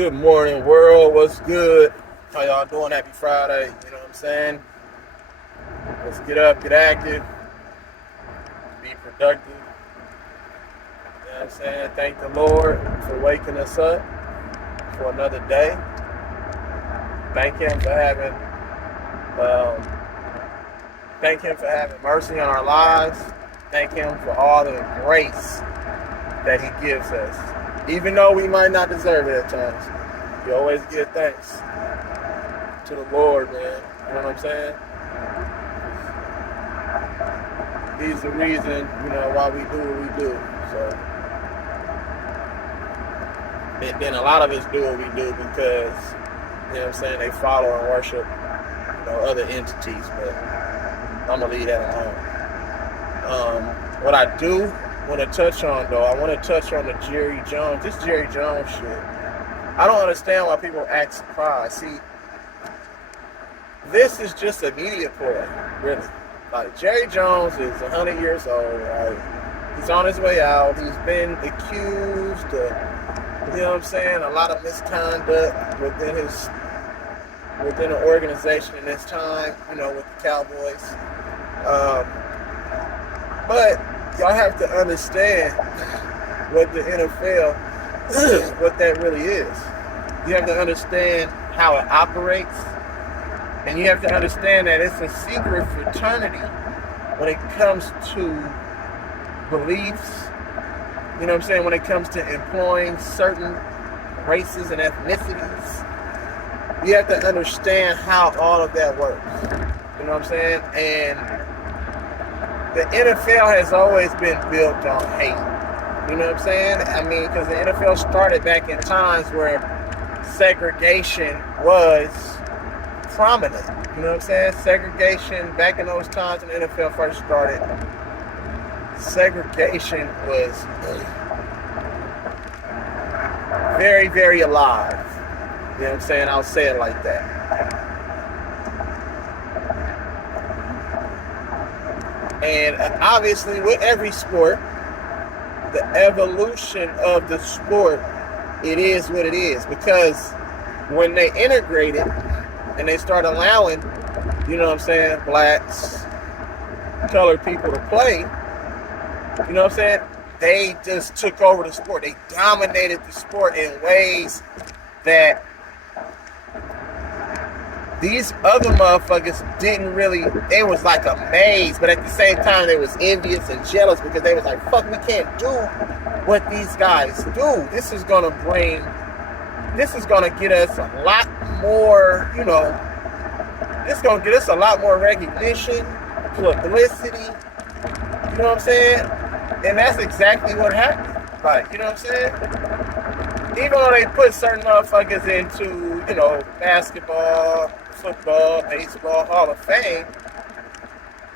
Good morning, world. What's good? How y'all doing? Happy Friday. You know what I'm saying? Let's get up, get active, be productive. You know what I'm saying? Thank the Lord for waking us up for another day. Thank Him for having, thank Him for having mercy on our lives. Thank Him for all the grace that He gives us. Even though we might not deserve it at times, we always give thanks to the Lord, man. You know what I'm saying? He's the reason, why we do what we do. So, and then a lot of us do what we do because, they follow and worship, other entities. But I'm gonna leave that alone. What I do want to touch on, though, I want to touch on this Jerry Jones shit. I don't understand why people act surprised. See, this is just a media ploy, really. Like, Jerry Jones is 100 years old. He's on his way out. He's been accused of, a lot of misconduct within the organization in this time, with the Cowboys. But y'all have to understand what the NFL, what that really is. You have to understand how it operates. And you have to understand that it's a secret fraternity when it comes to beliefs, when it comes to employing certain races and ethnicities. You have to understand how all of that works. You know what I'm saying? And the NFL has always been built on hate. You know what I'm saying? I mean, because the NFL started back in times where segregation was prominent. You know what I'm saying? Segregation, back in those times when the NFL first started, segregation was very, very alive. You know what I'm saying? I'll say it like that. And obviously, with every sport, the evolution of the sport, it is what it is. Because when they integrated and they start allowing, blacks, colored people to play, they just took over the sport. They dominated the sport in ways that these other motherfuckers didn't really, they was like amazed, but at the same time they was envious and jealous because they was like, fuck, we can't do what these guys do. This is gonna get us a lot more, it's gonna get us a lot more recognition, publicity, you know what I'm saying? And that's exactly what happened. Like, you know what I'm saying? Even though they put certain motherfuckers into, basketball, football, baseball, Hall of Fame,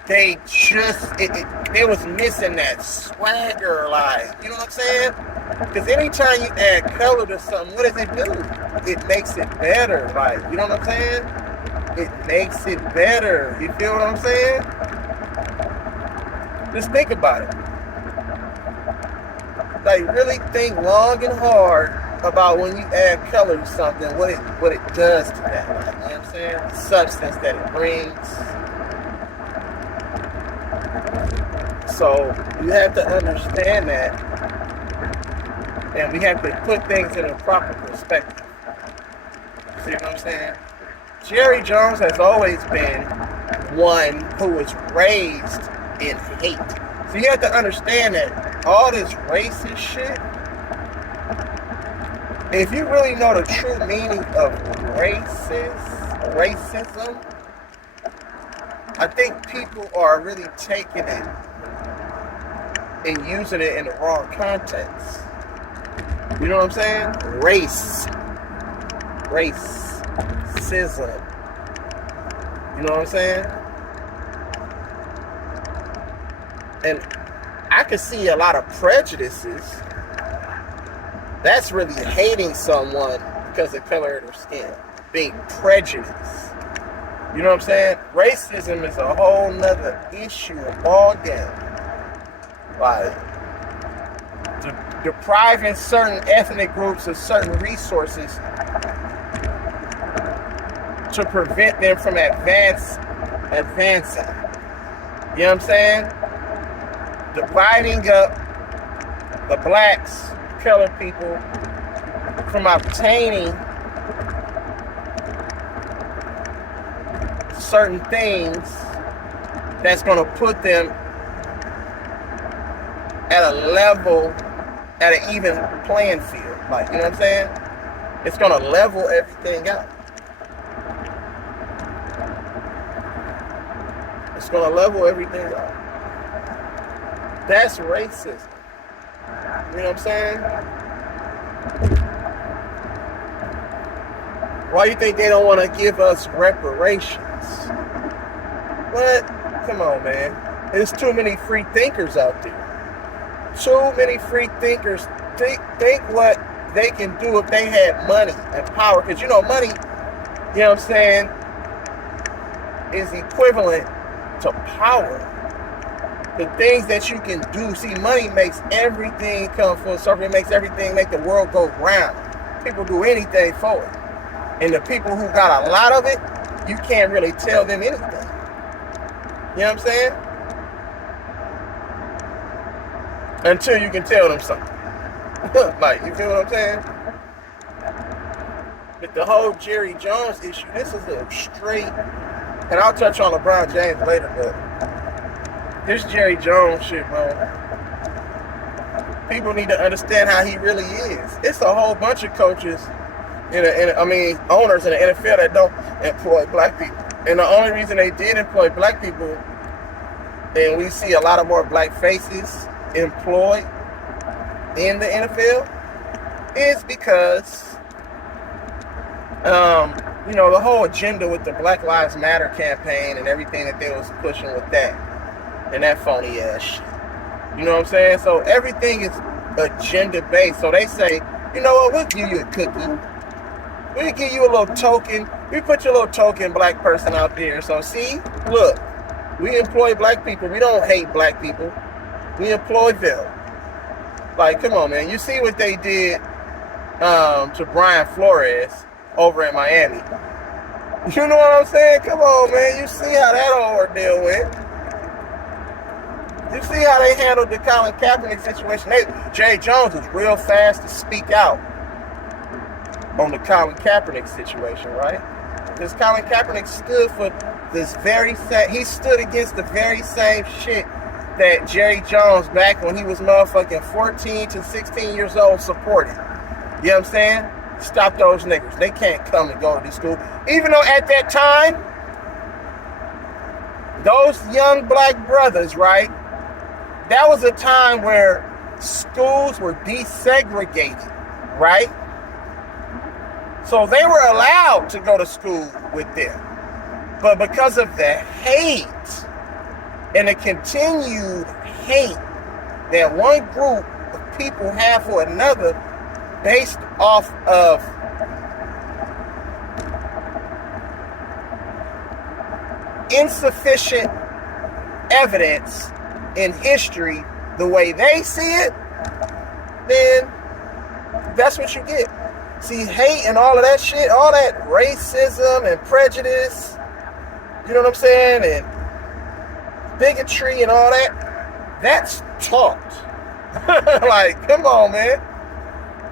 they just, they was missing that swagger, like, you know what I'm saying? Because anytime you add color to something, what does it do? It makes it better, like, you know what I'm saying? It makes it better, you feel what I'm saying? Just think about it. Like, really think long and hard about when you add color to something, what it does to that, like, you know what I'm saying? The substance that it brings. So you have to understand that, and we have to put things in a proper perspective. See what I'm saying? Jerry Jones has always been one who was raised in hate. So you have to understand that all this racist shit, if you really know the true meaning of racism, I think people are really taking it and using it in the wrong context. You know what I'm saying? Racism. You know what I'm saying? And I could see a lot of prejudices. That's really hating someone because of the color of their skin. Being prejudiced. You know what I'm saying? Racism is a whole nother issue, a ball game. Like, depriving certain ethnic groups of certain resources to prevent them from advancing. You know what I'm saying? Dividing up the blacks, colored people, from obtaining certain things that's going to put them at a level, at an even playing field. Like, you know what I'm saying? It's going to level everything out. It's going to level everything out. That's racism. You know what I'm saying? Why you think they don't want to give us reparations? What? Come on, man. There's too many free thinkers out there. Too many free thinkers think what they can do if they had money and power. Because, you know, money, you know what I'm saying, is equivalent to power. The things that you can do. See, money makes everything come full circle. It makes everything, make the world go round. People do anything for it. And the people who got a lot of it, you can't really tell them anything. You know what I'm saying? Until you can tell them something. Like, you feel what I'm saying? But the whole Jerry Jones issue, this is a straight, and I'll touch on LeBron James later, but this Jerry Jones shit, bro. People need to understand how he really is. It's a whole bunch of coaches, owners in the NFL that don't employ black people. And the only reason they did employ black people, and we see a lot of more black faces employed in the NFL, is because, the whole agenda with the Black Lives Matter campaign and everything that they was pushing with that. And that phony ass shit. You know what I'm saying? So everything is agenda based. So they say, you know what, we'll give you a cookie. We'll give you a little token. We put your little token black person out there. So see, look, we employ black people. We don't hate black people. We employ them. Like, come on, man. You see what they did to Brian Flores over in Miami. You know what I'm saying? Come on, man. You see how that ordeal went. You see how they handled the Colin Kaepernick situation. Jay Jones was real fast to speak out on the Colin Kaepernick situation, right? Because Colin Kaepernick stood for this very same, he stood against the very same shit that Jerry Jones, back when he was motherfucking 14 to 16 years old, supported. You know what I'm saying? Stop those niggas. They can't come and go to these schools. Even though at that time, those young black brothers, right? That was a time where schools were desegregated, right? So they were allowed to go to school with them. But because of the hate and the continued hate that one group of people have for another, based off of insufficient evidence in history, the way they see it, then that's what you get. See, hate and all of that shit, all that racism and prejudice, you know what I'm saying, and bigotry and all that, that's taught. Like, come on, man.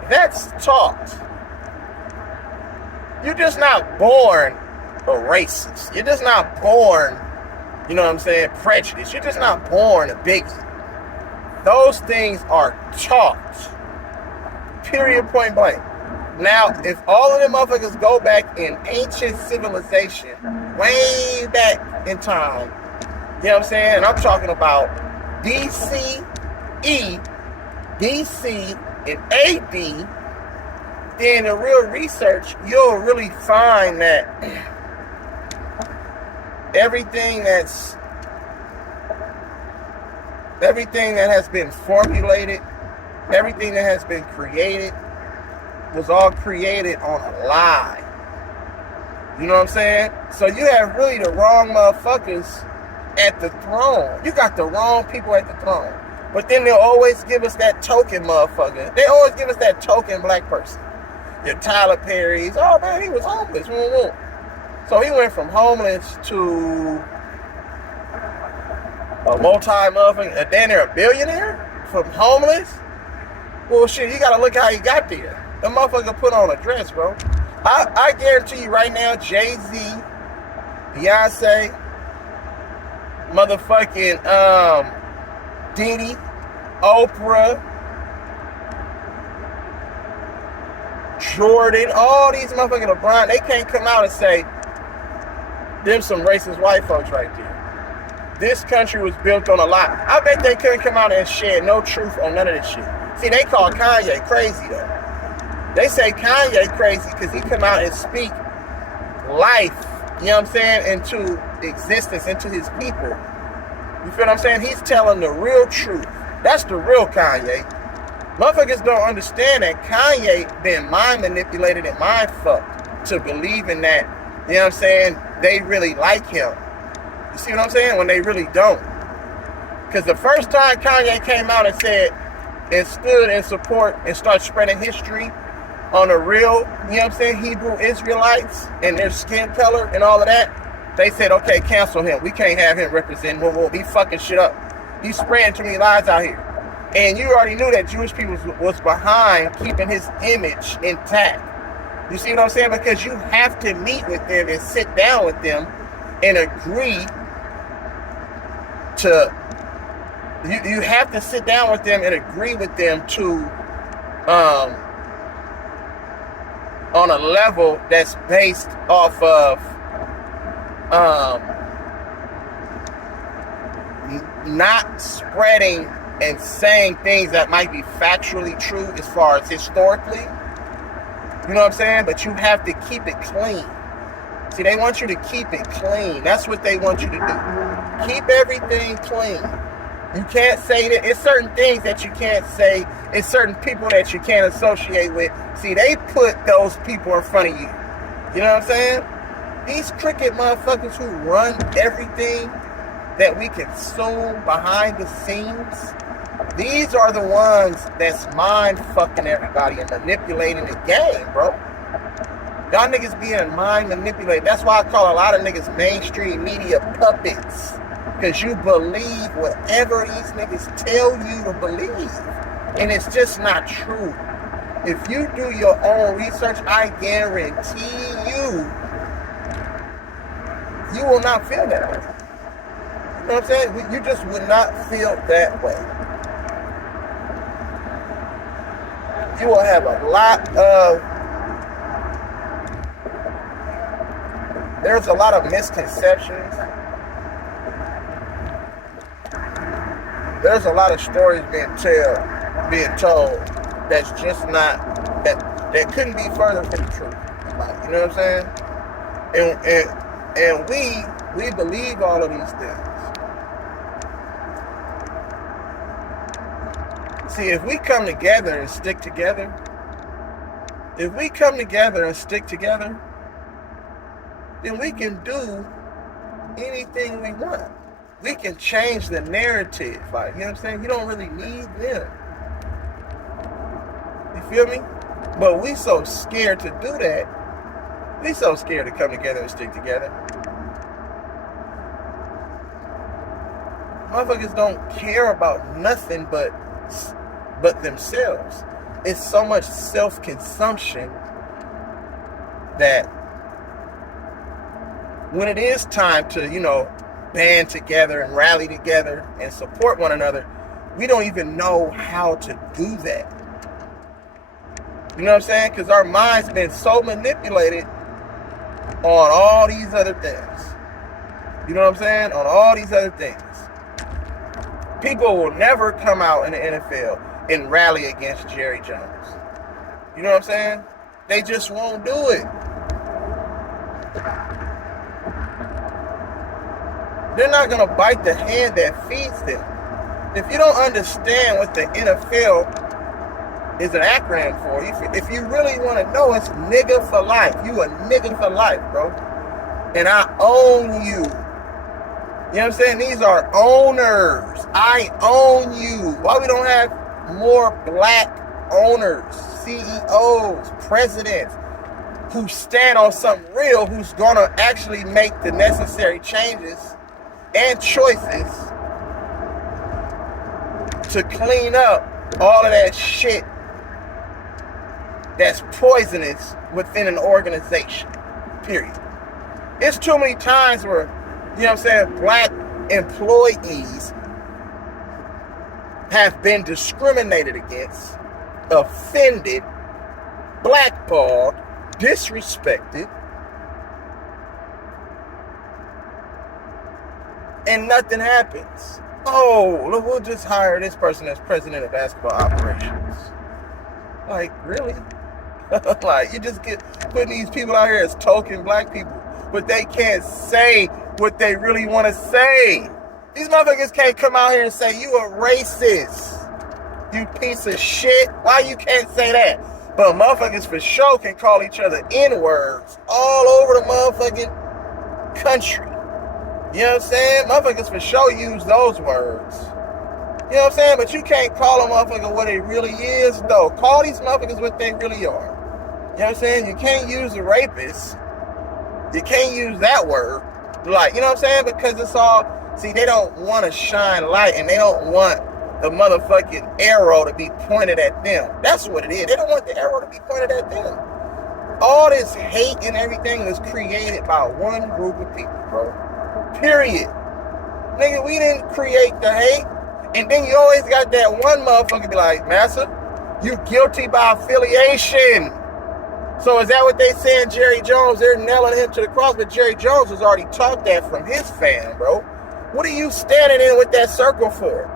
That's taught. You're just not born a racist. You're just not born, you know what I'm saying, prejudiced. You're just not born a bigot. Those things are taught. Period, point blank. Now, if all of them motherfuckers go back in ancient civilization, way back in time, you know what I'm saying? And I'm talking about BCE, BC, and AD, then in real research, you'll really find that everything that has been formulated, everything that has been created, was all created on a lie. You know what I'm saying? So you have really the wrong motherfuckers at the throne. You got the wrong people at the throne. But then they'll always give us that token motherfucker. They always give us that token black person. Your Tyler Perry's. Oh man, he was homeless. So he went from homeless to a multi-motherfucker, then they're a billionaire from homeless. Well, shit, you gotta look how he got there. The motherfucker put on a dress, bro. I guarantee you right now, Jay-Z, Beyonce, motherfucking Diddy, Oprah, Jordan, all these motherfucking LeBron, they can't come out and say, them some racist white folks right there. This country was built on a lie. I bet they couldn't come out and shed no truth on none of this shit. See, they call Kanye crazy though. They say Kanye crazy because he come out and speak life, you know what I'm saying, into existence, into his people. You feel what I'm saying? He's telling the real truth. That's the real Kanye. Motherfuckers don't understand that Kanye been mind manipulated and mind fucked to believing that, you know what I'm saying, they really like him. You see what I'm saying? When they really don't. Because the first time Kanye came out and said, and stood in support and started spreading history on the real, you know what I'm saying, Hebrew Israelites and their skin color and all of that, they said, okay, cancel him. We can't have him representing. We'll be fucking shit up. He's spreading too many lies out here. And you already knew that Jewish people was behind keeping his image intact. You see what I'm saying? Because you have to meet with them and sit down with them and agree to, you have to sit down with them and agree with them to, on a level that's based off of not spreading and saying things that might be factually true as far as historically. You know what I'm saying? But you have to keep it clean. See, they want you to keep it clean. That's what they want you to do. Keep everything clean. You can't say that. It's certain things that you can't say. It's certain people that you can't associate with. See, they put those people in front of you. You know what I'm saying? These cricket motherfuckers who run everything that we consume behind the scenes, these are the ones that's mind fucking everybody and manipulating the game, bro. Y'all niggas being mind manipulated. That's why I call a lot of niggas mainstream media puppets. Because you believe whatever these niggas tell you to believe. And it's just not true. If you do your own research, I guarantee you will not feel that way. You know what I'm saying? You just would not feel that way. You will have a lot of, there's a lot of misconceptions. There's a lot of stories being told that's just not, that couldn't be further from the truth. Like, you know what I'm saying? And we believe all of these things. See, if we come together and stick together, then we can do anything we want. We can change the narrative. Like, you know what I'm saying? You don't really need them. You feel me? But we so scared to do that. We so scared to come together and stick together. Motherfuckers don't care about nothing but themselves. It's so much self-consumption that when it is time to, you know, band together and rally together and support one another, we don't even know how to do that. You know what I'm saying? Because our mind's been so manipulated on all these other things. You know what I'm saying? On all these other things. People will never come out in the NFL and rally against Jerry Jones. You know what I'm saying? They just won't do it. They're not going to bite the hand that feeds them. If you don't understand what the NFL is an acronym for, if you really want to know, it's nigga for life. You a nigga for life, bro. And I own you. You know what I'm saying? These are owners. I own you. Why we don't have more black owners, CEOs, presidents who stand on something real, who's going to actually make the necessary changes and choices to clean up all of that shit that's poisonous within an organization, period. It's too many times where, you know what I'm saying, black employees have been discriminated against, offended, blackballed, disrespected, and nothing happens. Oh, look, we'll just hire this person as president of basketball operations. Like, really? Like, you just get putting these people out here as token black people, but they can't say what they really want to say. These motherfuckers can't come out here and say, you a racist, you piece of shit. Why you can't say that? But motherfuckers for sure can call each other N-words all over the motherfucking country. You know what I'm saying? Motherfuckers for sure use those words. You know what I'm saying? But you can't call a motherfucker what it really is, though. Call these motherfuckers what they really are. You know what I'm saying? You can't use a rapist. You can't use that word. Like, you know what I'm saying? Because it's all, see, they don't want to shine light, and they don't want the motherfucking arrow to be pointed at them. That's what it is. They don't want the arrow to be pointed at them. All this hate and everything was created by one group of people, bro. Period. Nigga, we didn't create the hate. And then you always got that one motherfucker be like, Massa, you guilty by affiliation. So is that what they saying, Jerry Jones? They're nailing him to the cross, but Jerry Jones has already taught that from his fan, bro. What are you standing in with that circle for?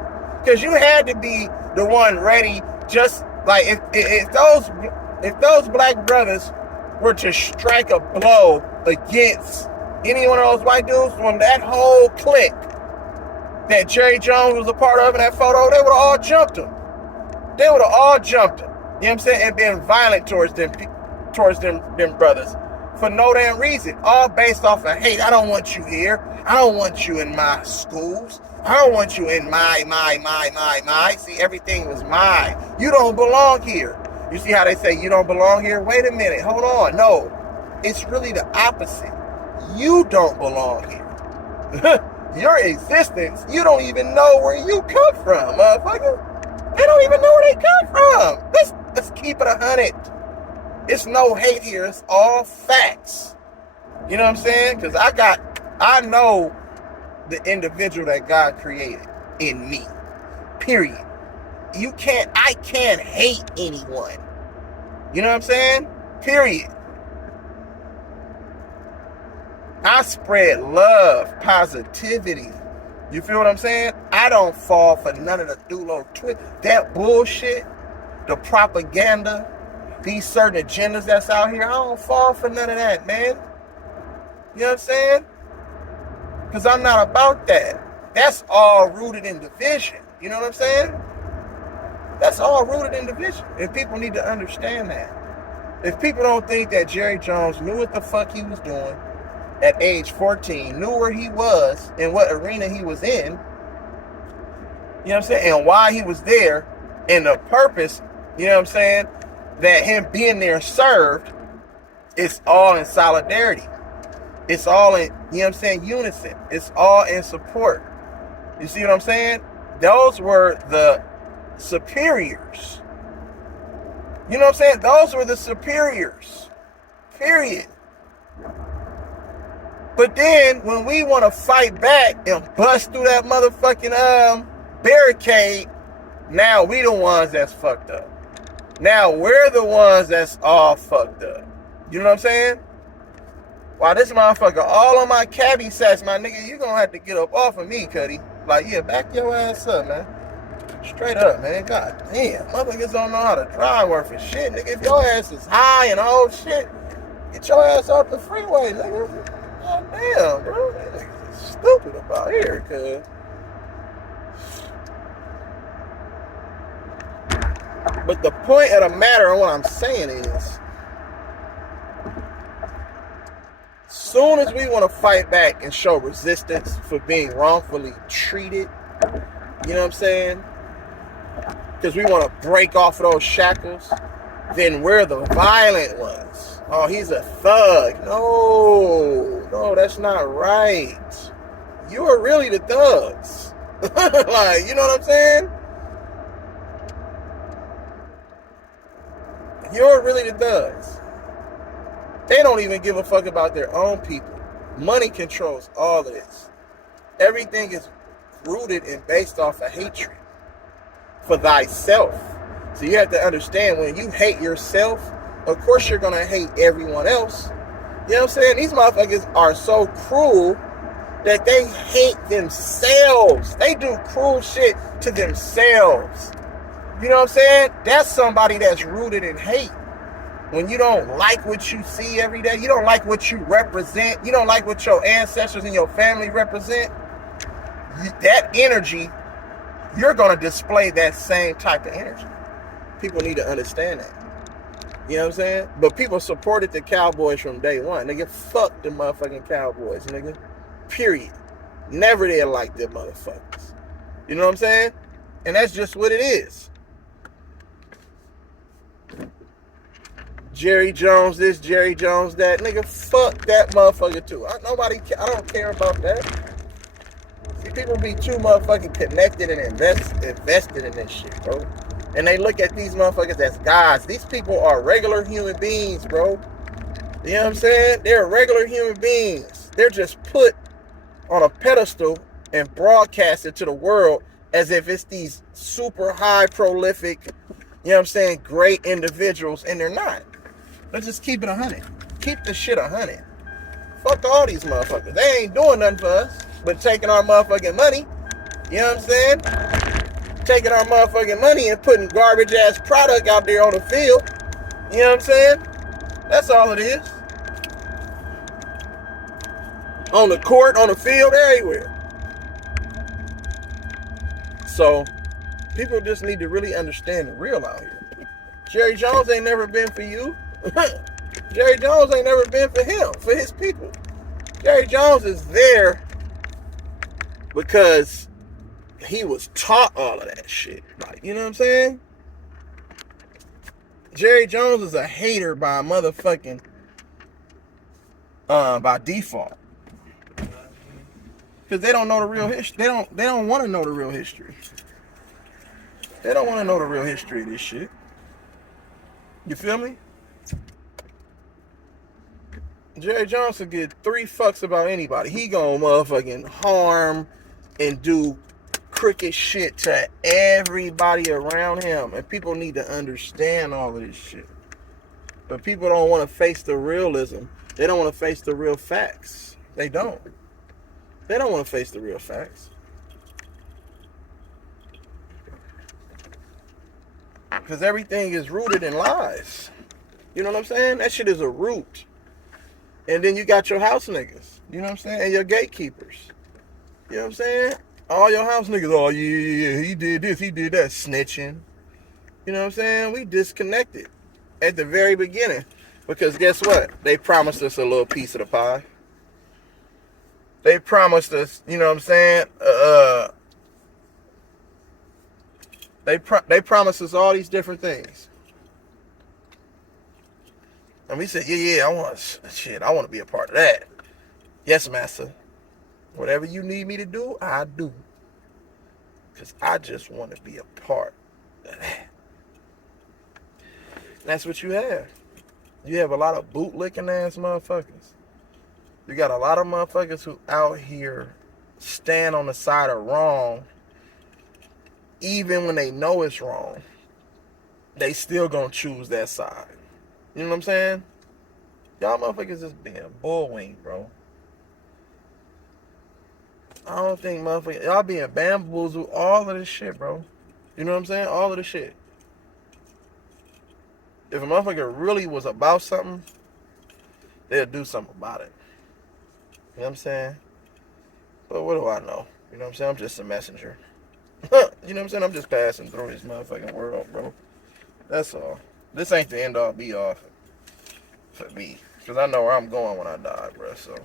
Because you had to be the one ready, just like if those black brothers were to strike a blow against any one of those white dudes from that whole clique that Jerry Jones was a part of in that photo, they would have all jumped him. They would have all jumped him. You know what I'm saying? And been violent towards them brothers for no damn reason. All based off of hate. I don't want you here. I don't want you in my schools. I don't want you in my. See, everything was mine. You don't belong here. You see how they say you don't belong here? Wait a minute. Hold on. No. It's really the opposite. You don't belong here. Your existence, you don't even know where you come from, motherfucker. They don't even know where they come from. Let's keep it 100. It's no hate here. It's all facts. You know what I'm saying? Because I know the individual that God created in me. Period. I can't hate anyone. You know what I'm saying? Period. I spread love, positivity. You feel what I'm saying? I don't fall for none of the Dulo twist. That bullshit, the propaganda, these certain agendas that's out here, I don't fall for none of that, man. You know what I'm saying? Because I'm not about that. That's all rooted in division. You know what I'm saying? That's all rooted in division. And people need to understand that. If people don't think that Jerry Jones knew what the fuck he was doing at age 14, knew where he was and what arena he was in, you know what I'm saying, and why he was there, and the purpose, you know what I'm saying, that him being there served, it's all in solidarity. It's all in, you know what I'm saying, unison. It's all in support. You see what I'm saying? Those were the superiors. You know what I'm saying? Those were the superiors. Period. But then, when we want to fight back and bust through that motherfucking barricade, now we the ones that's fucked up. Now we're the ones that's all fucked up. You know what I'm saying? While this motherfucker all on my cabbie sacks, my nigga, you gonna have to get up off of me, Cuddy. Like, yeah, back your ass up, man. Straight up, man. God damn. Motherfuckers don't know how to drive worth of shit, nigga. If your ass is high and all shit, get your ass off the freeway, nigga. God damn, bro. That nigga's stupid about here, cuz. But the point of the matter and what I'm saying is, Soon as we want to fight back and show resistance for being wrongfully treated, you know what I'm saying? Because we want to break off of those shackles, then we're the violent ones. Oh, he's a thug. No, that's not right. You are really the thugs. Like, you know what I'm saying? You're really the thugs. They don't even give a fuck about their own people. Money controls all of this. Everything is rooted and based off of hatred for thyself. So you have to understand, when you hate yourself, of course you're going to hate everyone else. You know what I'm saying? These motherfuckers are so cruel that they hate themselves. They do cruel shit to themselves. You know what I'm saying? That's somebody that's rooted in hate. When you don't like what you see every day, you don't like what you represent, you don't like what your ancestors and your family represent, that energy, you're going to display that same type of energy. People need to understand that. You know what I'm saying? But people supported the Cowboys from day one. Nigga, fuck the motherfucking Cowboys, nigga. Period. Never did like them motherfuckers. You know what I'm saying? And that's just what it is. Jerry Jones this, Jerry Jones that. Nigga, fuck that motherfucker too. I don't care about that. See, people be too motherfucking connected and invested in this shit, bro. And they look at these motherfuckers as gods. These people are regular human beings, bro. You know what I'm saying? They're regular human beings. They're just put on a pedestal and broadcasted to the world as if it's these super high prolific, you know what I'm saying, great individuals, and they're not. Let's just keep it 100. Keep the shit 100. Fuck all these motherfuckers. They ain't doing nothing for us but taking our motherfucking money. You know what I'm saying? Taking our motherfucking money and putting garbage ass product out there on the field. You know what I'm saying? That's all it is. On the court, on the field, everywhere. So, people just need to really understand the real out here. Jerry Jones ain't never been for you. Jerry Jones ain't never been for him, for his people. Jerry Jones is there because he was taught all of that shit. Like, you know what I'm saying? Jerry Jones is a hater by motherfucking by default. Because they don't know the real history. They don't want to know the real history. They don't want to know the real history of this shit. You feel me? Jerry Jones will get 3 fucks about anybody. He gonna motherfucking harm and do crooked shit to everybody around him. And people need to understand all of this shit. But people don't want to face the realism. They don't want to face the real facts. They don't. They don't want to face the real facts. Because everything is rooted in lies. You know what I'm saying? That shit is a root. And then you got your house niggas. You know what I'm saying? And your gatekeepers. You know what I'm saying? All your house niggas, oh yeah, he did this, he did that, snitching. You know what I'm saying? We disconnected at the very beginning. Because guess what? They promised us a little piece of the pie. They promised us, you know what I'm saying? They promised us all these different things. And we said, yeah, I want to be a part of that. Yes, master. Whatever you need me to do, I do. Because I just want to be a part of that. And that's what you have. You have a lot of bootlicking ass motherfuckers. You got a lot of motherfuckers who out here stand on the side of wrong. Even when they know it's wrong, they still gonna choose that side. You know what I'm saying? Y'all motherfuckers just being bullwing, bro. I don't think motherfuckers, y'all being bamboozled, all of this shit, bro. You know what I'm saying? All of this shit. If a motherfucker really was about something, they'll do something about it. You know what I'm saying? But what do I know? You know what I'm saying? I'm just a messenger. You know what I'm saying? I'm just passing through this motherfucking world, bro. That's all. This ain't the end all be all for me. Because I know where I'm going when I die, bro. So,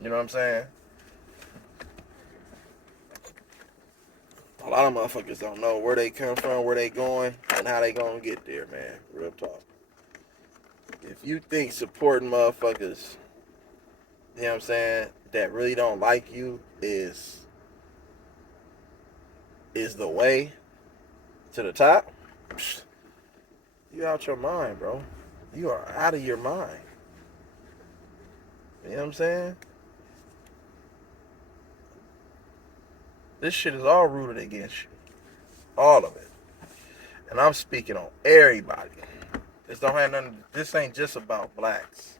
you know what I'm saying? A lot of motherfuckers don't know where they come from, where they going, and how they gonna get there, man. Real talk. If you think supporting motherfuckers, you know what I'm saying, that really don't like you is the way to the top, you out your mind, bro. You are out of your mind. You know what I'm saying? This shit is all rooted against you. All of it. And I'm speaking on everybody. This don't have nothing. This ain't just about blacks.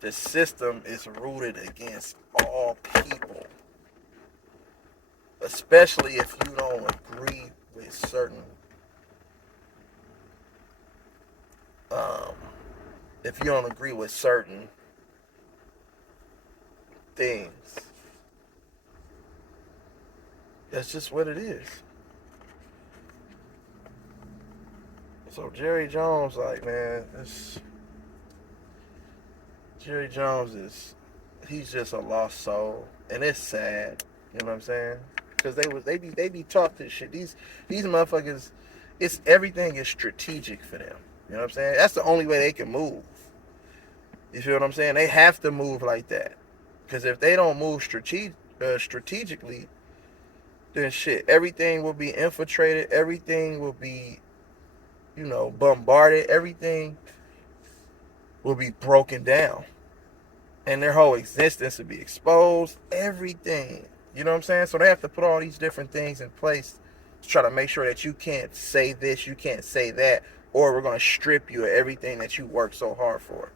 The system is rooted against all people. Especially if you don't agree with certain um, if you don't agree with certain things. That's just what it is. So Jerry Jones, like, man, Jerry Jones he's just a lost soul, and it's sad. You know what I'm saying? Because they be taught this shit. These motherfuckers, it's everything is strategic for them. You know what I'm saying? That's the only way they can move. You feel what I'm saying? They have to move like that. Because if they don't move strategically, then shit, everything will be infiltrated. Everything will be, bombarded. Everything will be broken down. And their whole existence will be exposed. Everything. You know what I'm saying? So they have to put all these different things in place to try to make sure that you can't say this, you can't say that, or we're going to strip you of everything that you worked so hard for.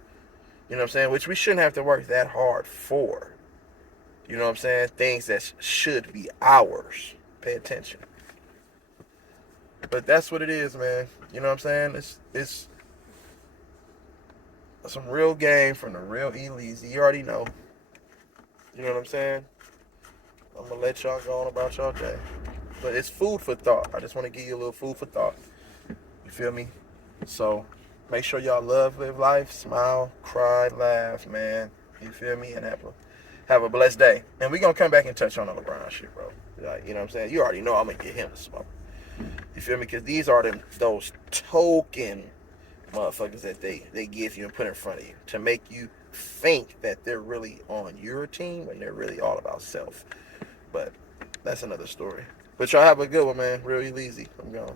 You know what I'm saying? Which we shouldn't have to work that hard for. You know what I'm saying? Things that should be ours. Pay attention. But that's what it is, man. You know what I'm saying? It's some real game from the real E-Leezy. You already know. You know what I'm saying? I'm going to let y'all go on about y'all day. But it's food for thought. I just want to give you a little food for thought. You feel me? So make sure y'all live life, smile, cry, laugh, man. You feel me? And have a blessed day. And we're going to come back and touch on the LeBron shit, bro. Like, you know what I'm saying? You already know I'm going to get him to smoke. You feel me? Because these are those token motherfuckers that they give you and put in front of you to make you think that they're really on your team when they're really all about self. But that's another story. But y'all have a good one, man. Real E-Leezy. I'm gone.